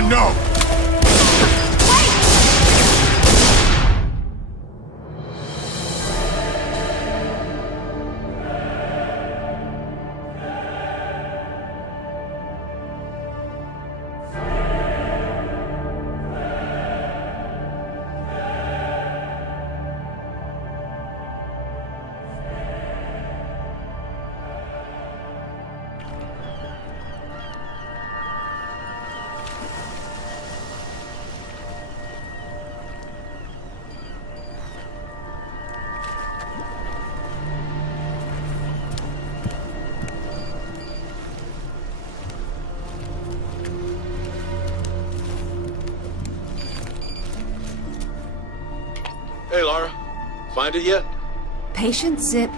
I know! Hey, Lara. Find it yet? Patience, Zip.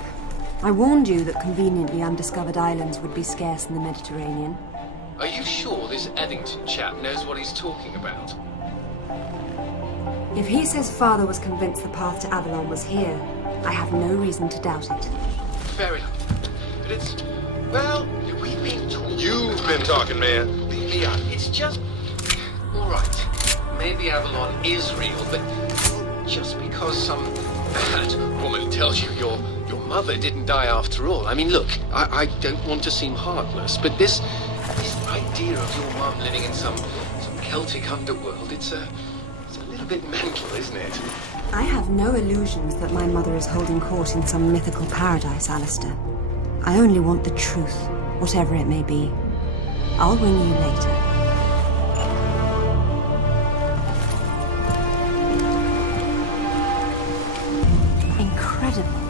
I warned you that conveniently undiscovered islands would be scarce in the Mediterranean. Are you sure this Eddington chap knows what he's talking about? If he says father was convinced the path to Avalon was here, I have no reason to doubt it. Fair enough. But it's... well, we've been talking... You've been talking, man. Yeah, it's just... all right. Maybe Avalon is real, but just because some bad woman tells you your mother didn't die after all. I mean, look, I don't want to seem heartless, but this idea of your mum living in some Celtic underworld, it's a little bit mental, isn't it? I have no illusions that my mother is holding court in some mythical paradise, Alistair. I only want the truth, whatever it may be. I'll ring you later. Incredible.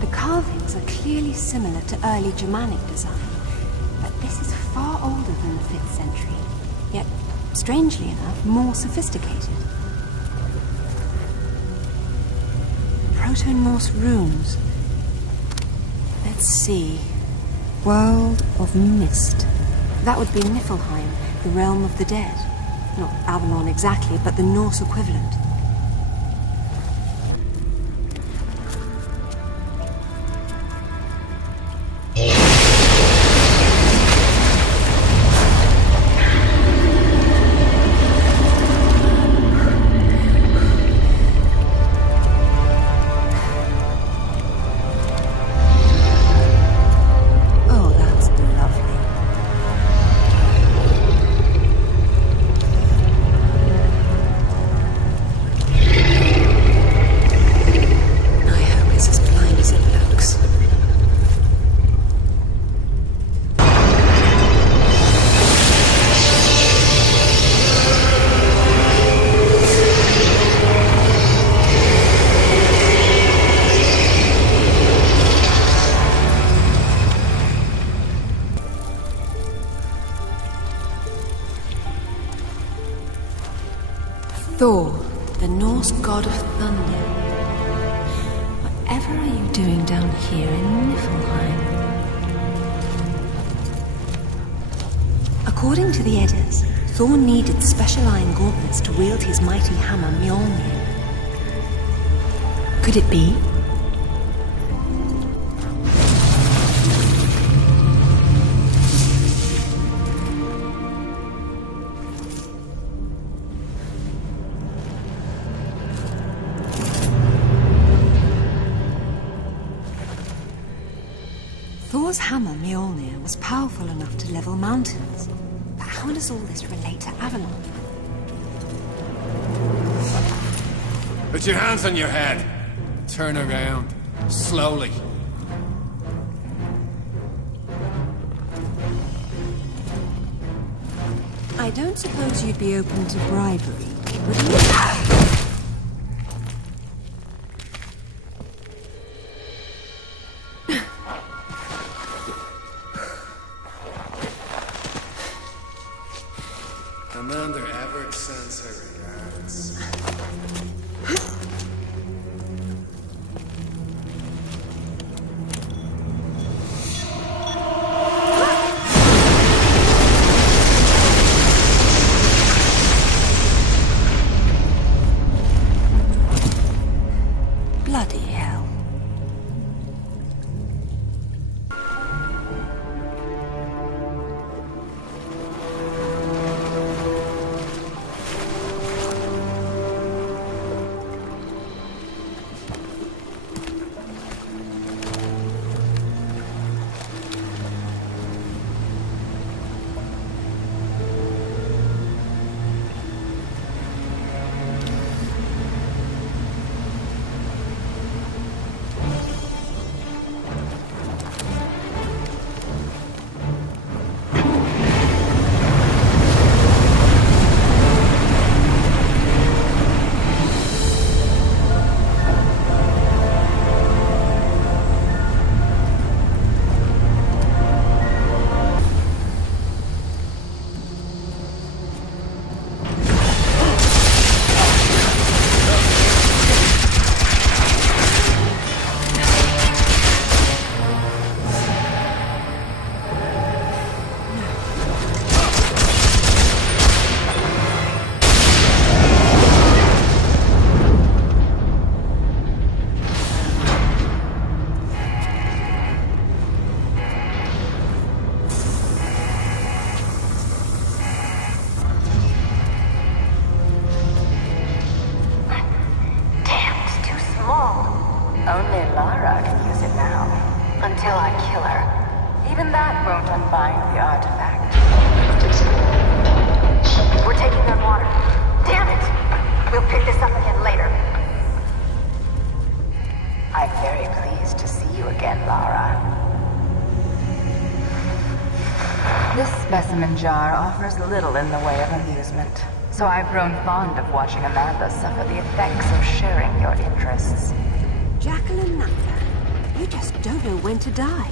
The carvings are clearly similar to early Germanic design, but this is far older than the 5th century, yet, strangely enough, more sophisticated. Proto-Norse runes. Let's see. World of Mist. That would be Niflheim, the realm of the dead. Not Avalon exactly, but the Norse equivalent. Thor, the Norse god of thunder. Whatever are you doing down here in Niflheim? According to the Eddas, Thor needed special iron gauntlets to wield his mighty hammer Mjolnir. Could it be? Thor's hammer, Mjolnir, was powerful enough to level mountains. But how does all this relate to Avalon? Put your hands on your head. Turn around. Slowly. I don't suppose you'd be open to bribery, would you? Commander Everett sends her regards. Bloody hell. jar offers little in the way of amusement, so I've grown fond of watching Amanda suffer the effects of sharing your interests. Jacqueline Knacker, you just don't know when to die.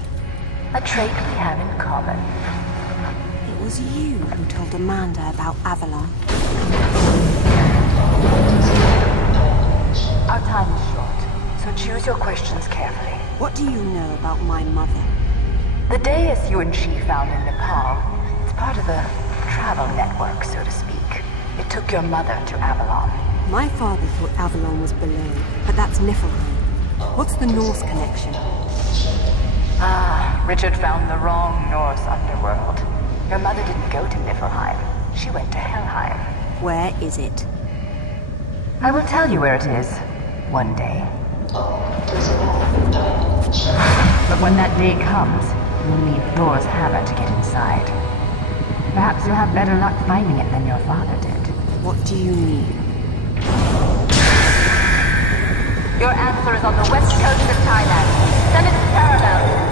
A trait we have in common. It was you who told Amanda about Avalon. Our time is short, so choose your questions carefully. What do you know about my mother? The dais you and she found in Nepal is part of a travel network, so to speak. It took your mother to Avalon. My father thought Avalon was below, but that's Niflheim. What's the Norse connection? Ah, Richard found the wrong Norse underworld. Your mother didn't go to Niflheim. She went to Helheim. Where is it? I will tell you where it is, one day. But when that day comes, you'll need Thor's hammer to get inside. Perhaps you'll have better luck finding it than your father did. What do you mean? Your answer is on the west coast of Thailand. Send it to Paramount.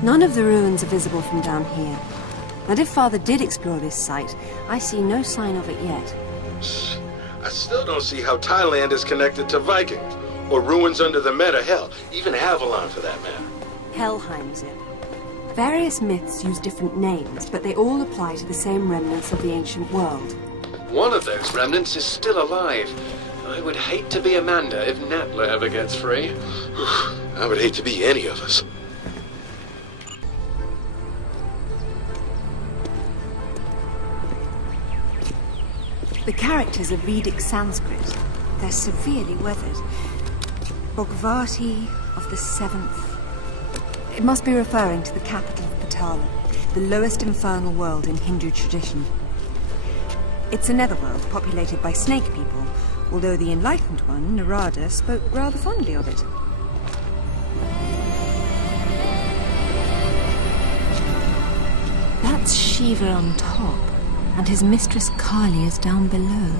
None of the ruins are visible from down here. And if Father did explore this site, I see no sign of it yet. I still don't see how Thailand is connected to Vikings, or ruins under the Meta, hell, even Avalon for that matter. Helheim's it. Various myths use different names, but they all apply to the same remnants of the ancient world. One of those remnants is still alive. I would hate to be Amanda if Natla ever gets free. I would hate to be any of us. The characters are Vedic Sanskrit. They're severely weathered. Bhagavati of the 7th. It must be referring to the capital of Patala, the lowest infernal world in Hindu tradition. It's a netherworld populated by snake people, although the enlightened one, Narada, spoke rather fondly of it. That's Shiva on top, and his mistress Kali is down below.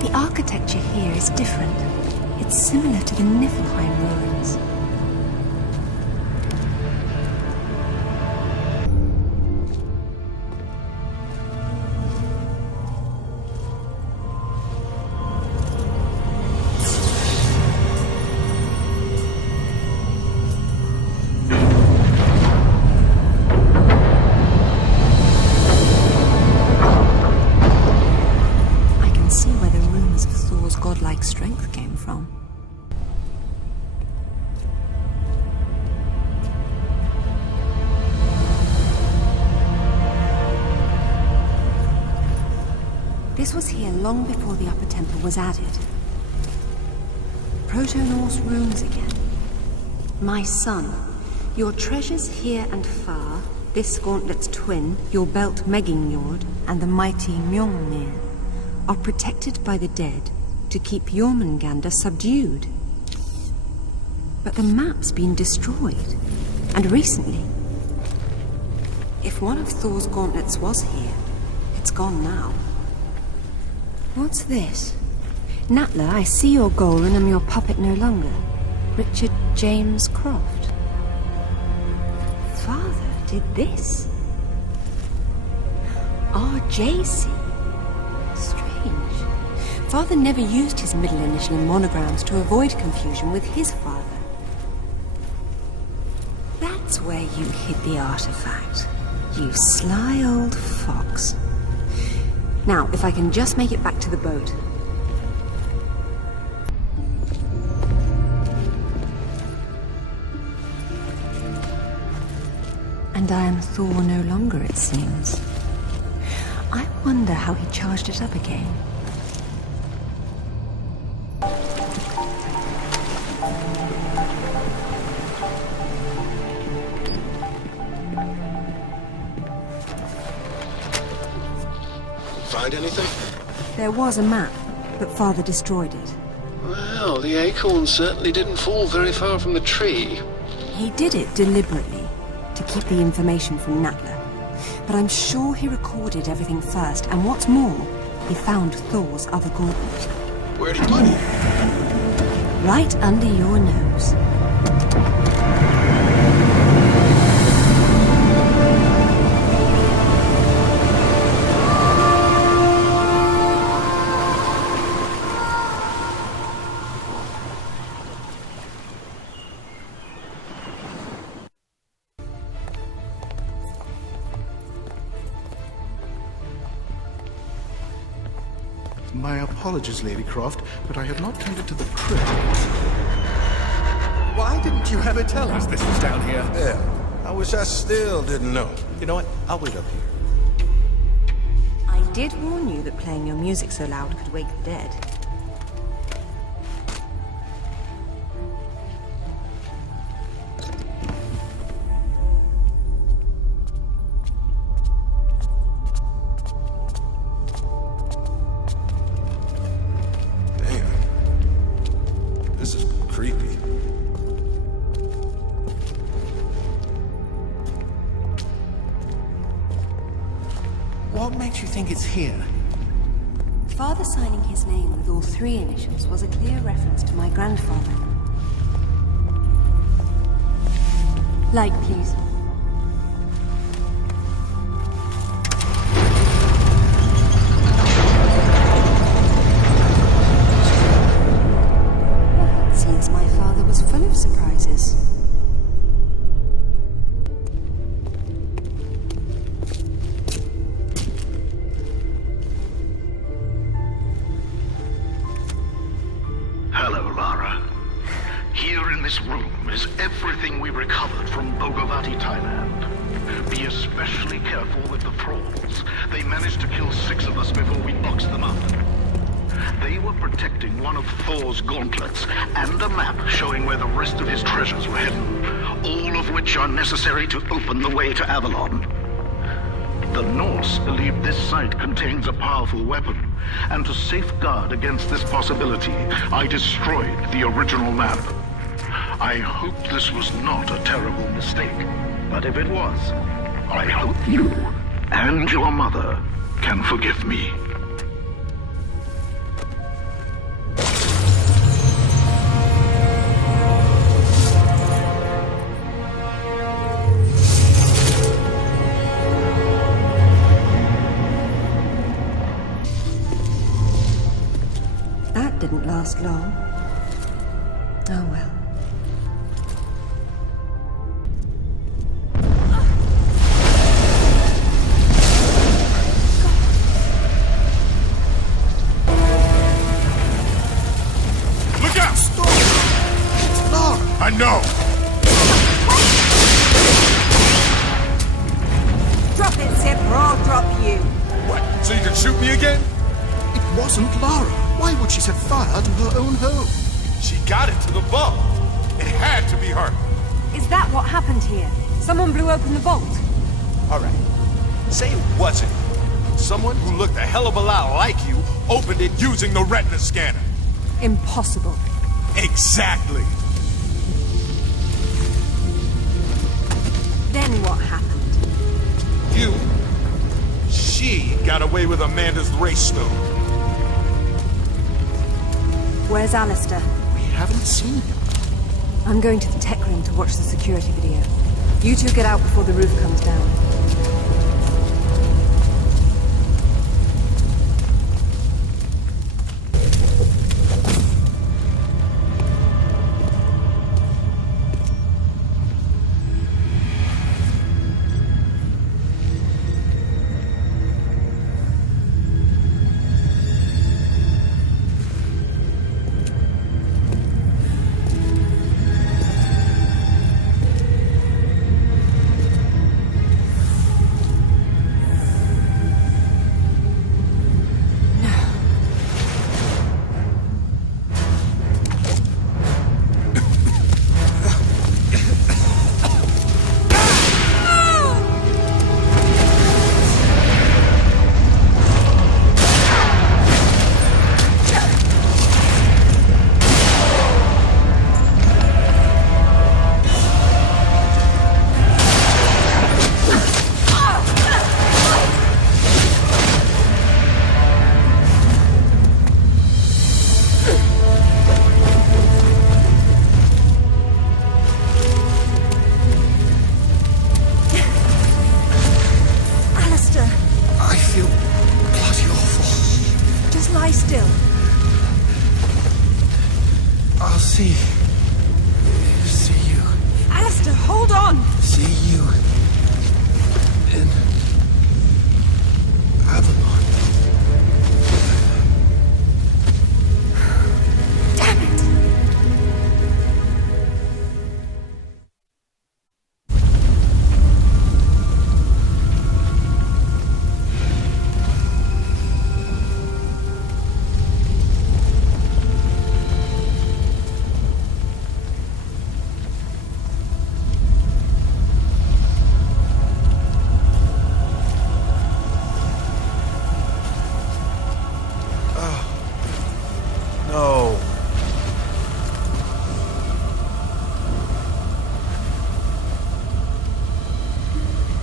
The architecture here is different. It's similar to the Niflheim ruins. Strength came from. This was here long before the upper temple was added. Proto-Norse runes again. My son, your treasures here and far, this gauntlet's twin, your belt Megingjord, and the mighty Mjolnir, are protected by the dead to keep Jormungandr subdued. But the map's been destroyed, and recently. If one of Thor's gauntlets was here, it's gone now. What's this? Natla, I see your goal and am your puppet no longer. Richard James Croft. Father did this? RJC. Father never used his middle initial in monograms to avoid confusion with his father. That's you hid the artifact. You sly old fox. Now, if I can just make it back to the boat. And I am Thor no longer, it seems. I wonder how he charged it up again. Find anything? There was a map, but Father destroyed it. Well, the acorn certainly didn't fall very far from the tree. He did it deliberately, to keep the information from Natla. But I'm sure he recorded everything first, and what's more, he found Thor's other gauntlet. Where'd he put it? Right under your nose. My apologies, Lady Croft, but I have not tended to the crypt. Why didn't you ever tell us this was down here? Yeah, I wish I still didn't know. You know what? I'll wait up here. I did warn you that playing your music so loud could wake the dead. What makes you think it's here? Father signing his name with all three initials was a clear reference to my grandfather. Light, please. Well, it seems my father was full of surprises. Hello, Lara. Here in this room is everything we recovered from Bogavati, Thailand. Be especially careful with the thralls. They managed to kill 6 of us before we boxed them up. They were protecting one of Thor's gauntlets and a map showing where the rest of his treasures were hidden, all of which are necessary to open the way to Avalon. The Norse believe this site contains a powerful weapon, and to safeguard against this possibility, I destroyed the original map. I hope this was not a terrible mistake, but if it was, I hope you and your mother can forgive me. That didn't last long. Oh well. Look out! Stop! It's Lara! I know! Drop it, Sip, or I'll drop you. What, so you can shoot me again? It wasn't Lara. Why would she set fire to her own home? She got it to the vault. It had to be her. Is that what happened here? Someone blew open the vault. All right. Say it wasn't. Someone who looked a hell of a lot like you opened it using the retina scanner. Impossible. Exactly. Then what happened? She got away with Amanda's race stone. Where's Alistair? We haven't seen him. I'm going to the tech room to watch the security video. You two get out before the roof comes down.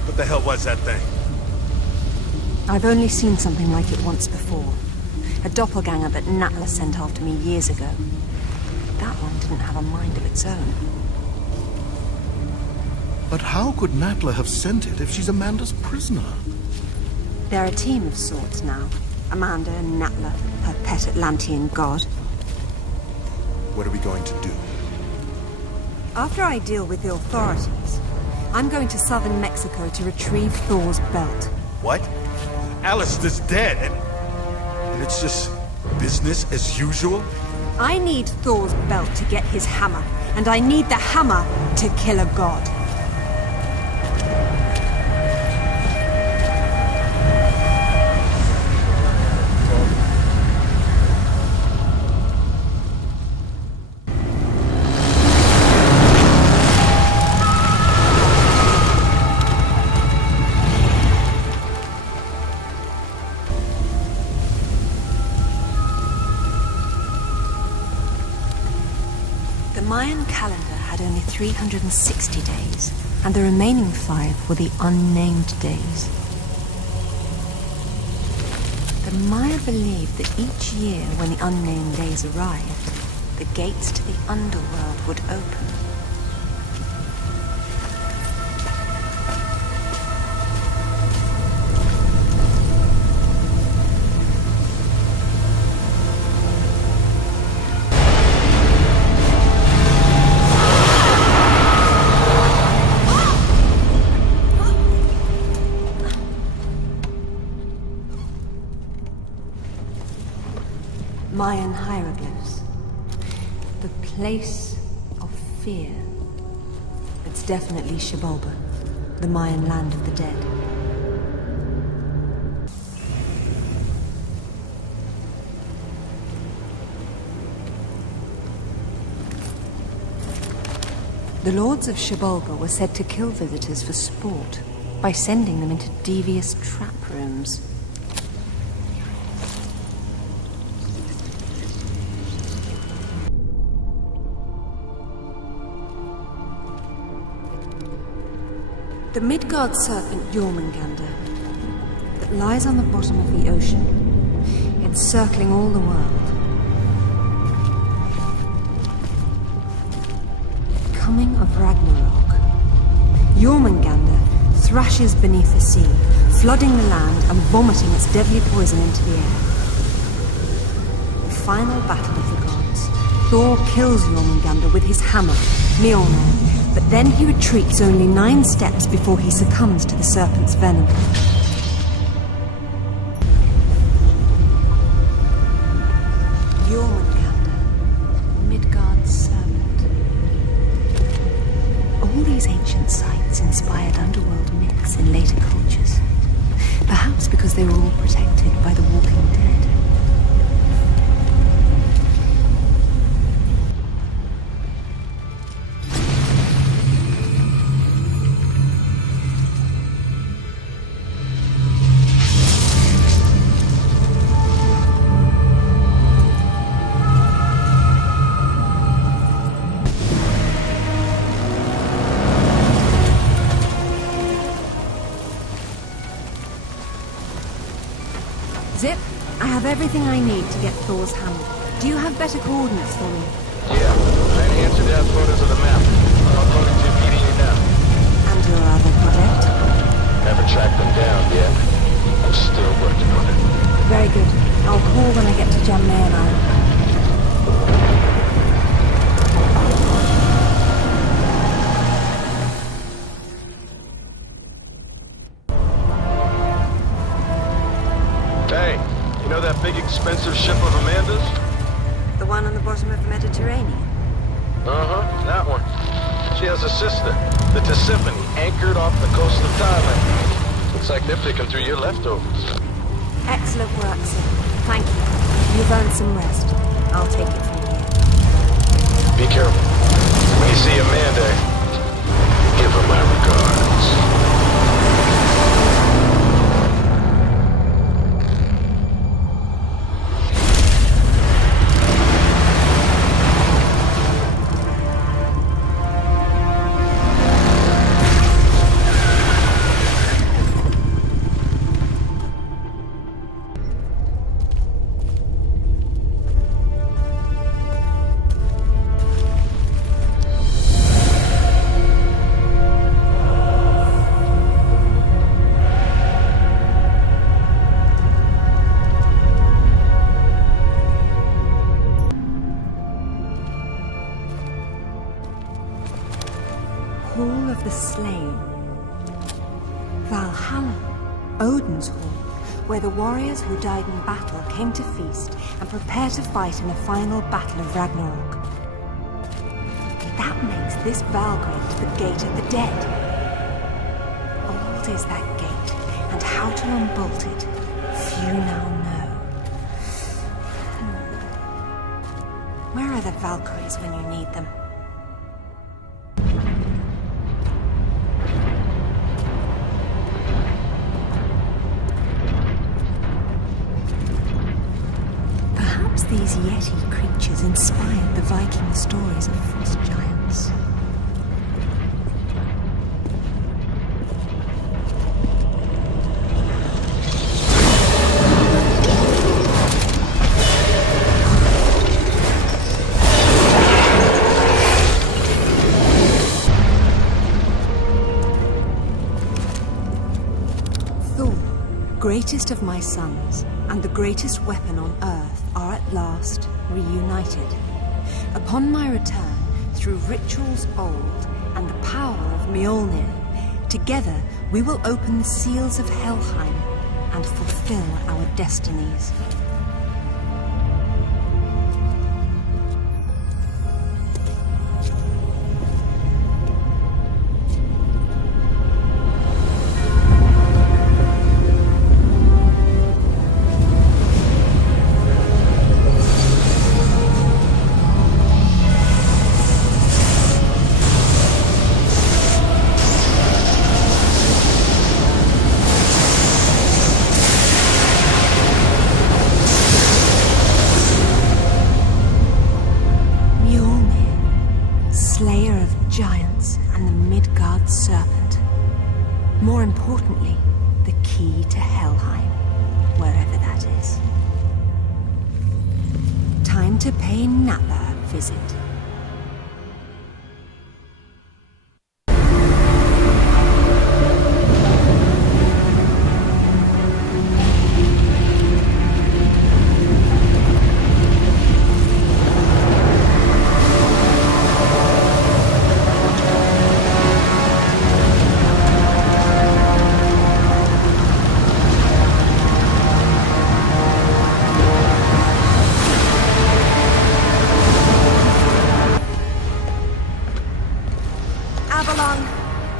What the hell was that thing? I've only seen something like it once before. A doppelganger that Natla sent after me years ago. That one didn't have a mind of its own. But how could Natla have sent it if she's Amanda's prisoner? They're a team of sorts now. Amanda and Natla, her pet Atlantean god. What are we going to do? After I deal with the authorities, I'm going to southern Mexico to retrieve Thor's belt. What? Alistair's dead, and it's just business as usual? I need Thor's belt to get his hammer, and I need the hammer to kill a god. The Mayan calendar had only 360 days, and the remaining 5 were the unnamed days. The Maya believed that each year when the unnamed days arrived, the gates to the Underworld would open. Mayan hieroglyphs. The place of fear. It's definitely Xibalba, the Mayan land of the dead. The lords of Xibalba were said to kill visitors for sport by sending them into devious trap rooms. The Midgard serpent Jormungandr that lies on the bottom of the ocean, encircling all the world. Coming of Ragnarok. Jormungandr thrashes beneath the sea, flooding the land and vomiting its deadly poison into the air. The final battle of the gods. Thor kills Jormungandr with his hammer, Mjolnir. But then he retreats only 9 steps before he succumbs to the serpent's venom. Jormungandr, Midgard's serpent. All these ancient sites inspired underworld myths in later cultures. Perhaps because they were all protected by the Walking Dead. Zip, I have everything I need to get Thor's hammer. Do you have better coordinates for me? Yeah, I answered out photos of the map. I'm uploading to feeding you now. And your other project? Haven't tracked them down yet. I'm still working on it. Very good. I'll call when I get to Jammayan Island. Hey, you know that big expensive ship of Amanda's? The one on the bottom of the Mediterranean? Uh-huh, that one. She has a sister, the Tisiphone, anchored off the coast of Thailand. Looks like they're picking through your leftovers. Excellent work, sir. Thank you. You've earned some rest. I'll take it from here. Be careful. When you see Amanda, give her my regards. Valhalla, Odin's Hall, where the warriors who died in battle came to feast and prepare to fight in the final battle of Ragnarok. That makes this Valgrave the Gate of the Dead. Old is that gate, and how to unbolt it, few now know. Where are the Valkyries when you need them? Perhaps these Yeti creatures inspired the Viking stories of frost giants. Greatest of my sons, and the greatest weapon on Earth, are at last reunited. Upon my return, through rituals old and the power of Mjolnir, together we will open the seals of Helheim and fulfill our destinies. More importantly, the key to Helheim, wherever that is. Time to pay Napa a visit.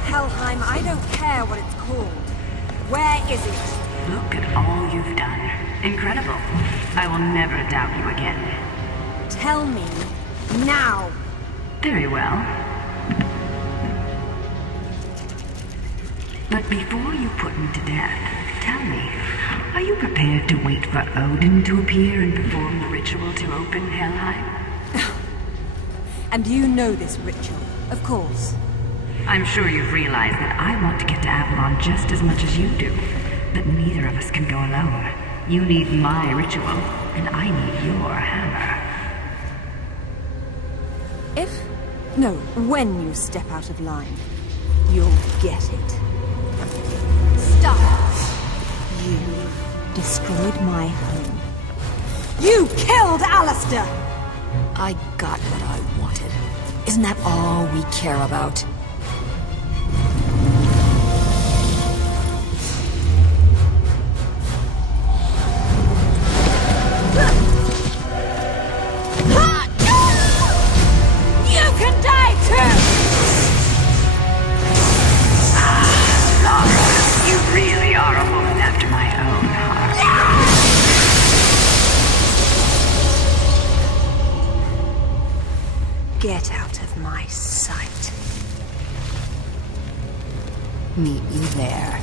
Helheim, I don't care what it's called. Where is it? Look at all you've done. Incredible. I will never doubt you again. Tell me, now. Very well. But before you put me to death, tell me, are you prepared to wait for Odin to appear and perform the ritual to open Helheim? And you know this ritual, of course. I'm sure you've realized that I want to get to Avalon just as much as you do. But neither of us can go alone. You need my ritual, and I need your hammer. When you step out of line, you'll get it. Stop! You destroyed my home. You killed Alistair! I got what I wanted. Isn't that all we care about? Get out of my sight. Meet you there.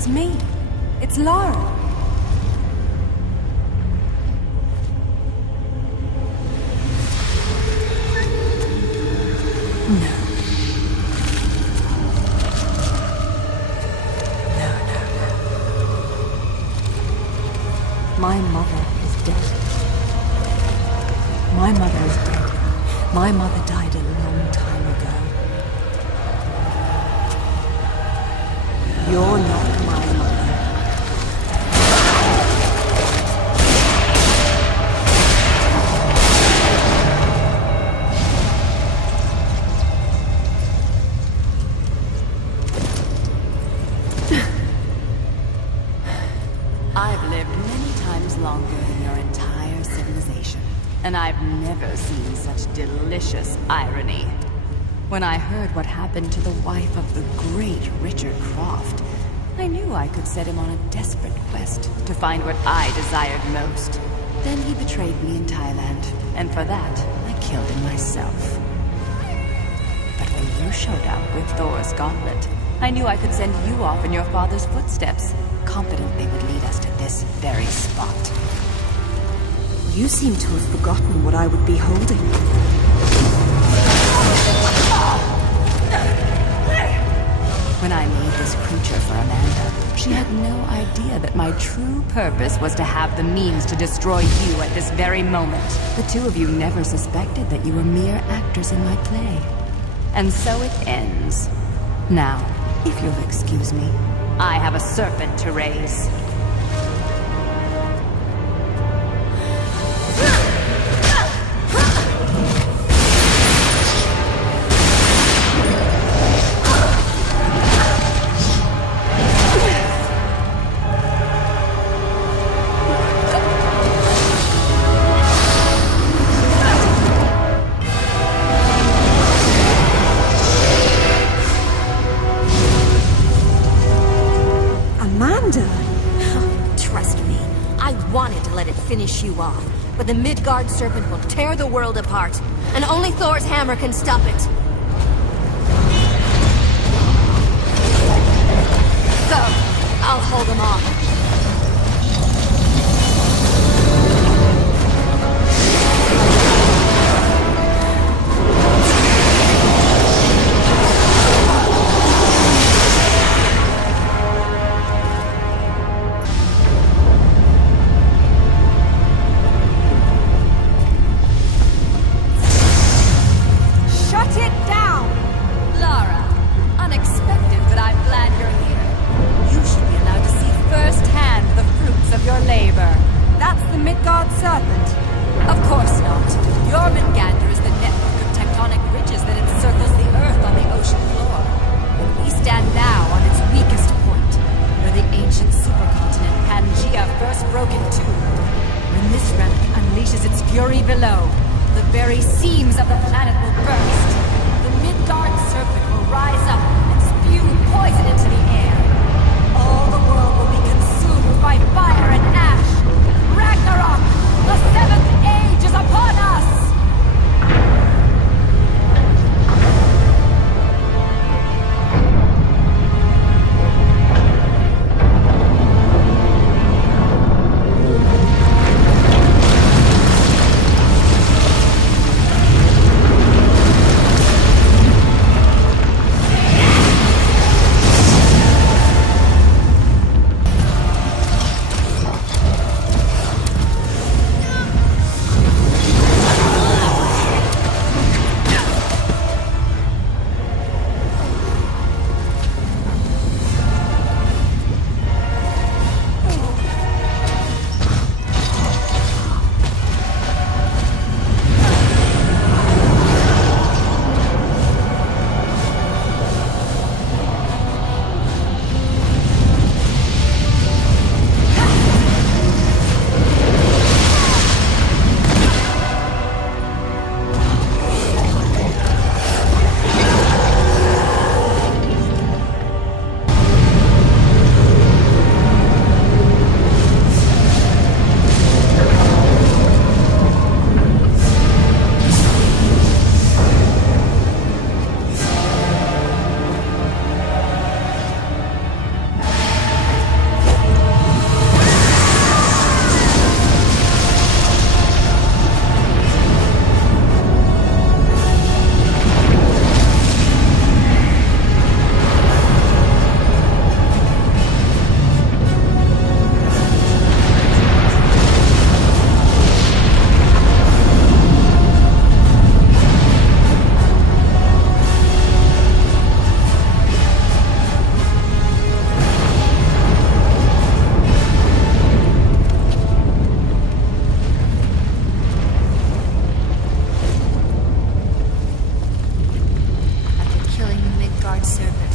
It's me. It's Lara. No. My mother is dead. My mother is dead. My mother died a long time ago. You're not my mother. I've lived many times longer than your entire civilization, and I've never seen such delicious irony. When I heard what happened to the wife of the great Richard Croft, I knew I could set him on a desperate quest to find what I desired most. Then he betrayed me in Thailand, and for that, I killed him myself. But when you showed up with Thor's gauntlet, I knew I could send you off in your father's footsteps, confident they would lead us to this very spot. You seem to have forgotten what I would be holding. When I made this creature for Amanda, she had no idea that my true purpose was to have the means to destroy you at this very moment. The two of you never suspected that you were mere actors in my play. And so it ends. Now, if you'll excuse me, I have a serpent to raise. Finish you off, but the Midgard serpent will tear the world apart, and only Thor's hammer can stop it. Go! I'll hold them off. Shut it Midgard serpent.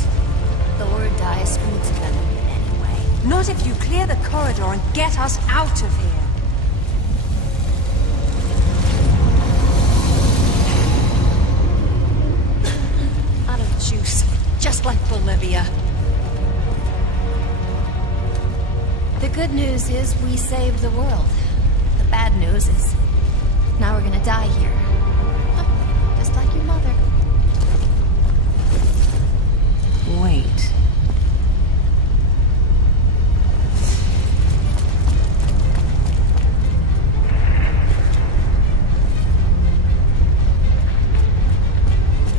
Thor dies from its venom anyway. Not if you clear the corridor and get us out of here. Out of juice, just like Bolivia. The good news is we saved the world. The bad news is now we're gonna die here. Huh, just like your mother. Wait.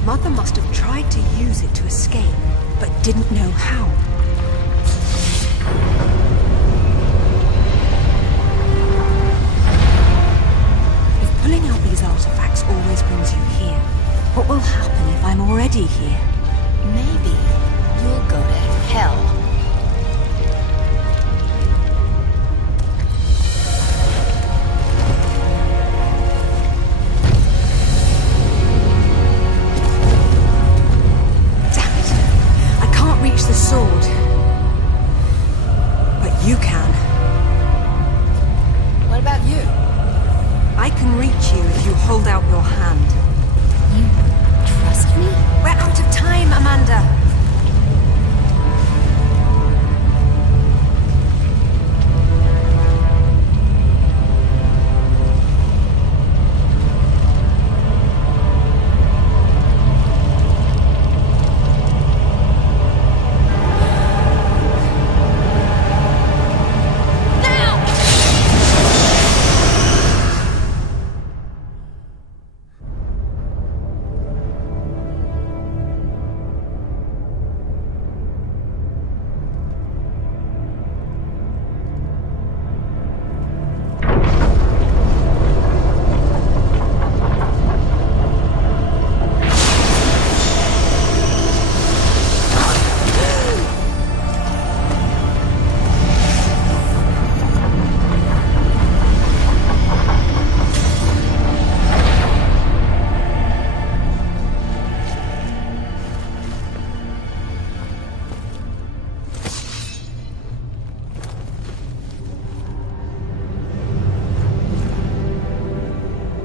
Mother must have tried to use it to escape, but didn't know how. If pulling out these artifacts always brings you here, what will happen if I'm already here? Maybe you'll go to hell. Damn it! I can't reach the sword. But you can. What about you? I can reach you if you hold out your hand. You trust me? We're out of time, Amanda!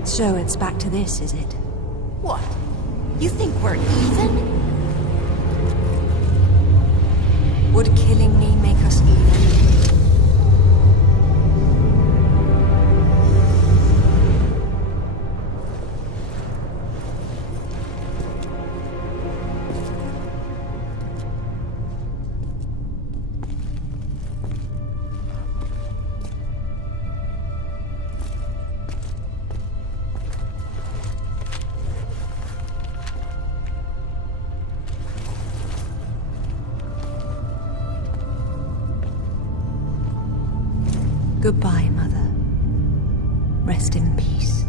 So it's back to this, is it? What? You think we're even? Would killing me make us even? Goodbye, Mother. Rest in peace.